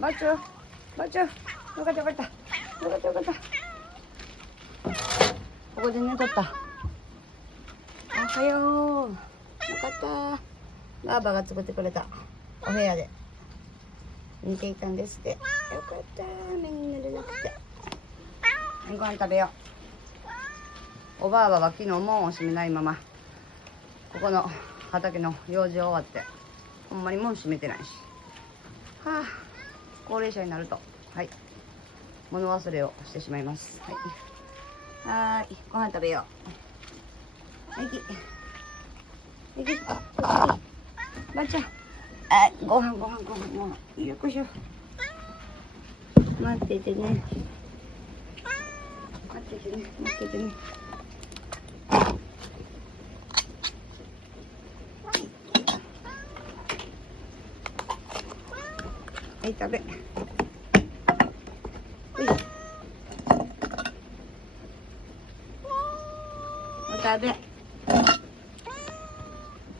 バチュー、バチュー。よかったよかった。よかったよかった。ここで寝とった。おはよう。よかった。バーバが作ってくれたお部屋で寝ていたんですって。よかった。目に濡れなくて。ご飯食べよう。おばあばは昨日門を閉めないまま、ここの畑の用事終わって、ほんまに門閉めてないし。はあ、高齢者になると、はい、物忘れをしてしまいます。はい。はーい、ご飯食べよう。いき。いき。ばあちゃん。あ、ご飯。よっこいしょ。待っててね。待っててね。はい、食べ。お食べ。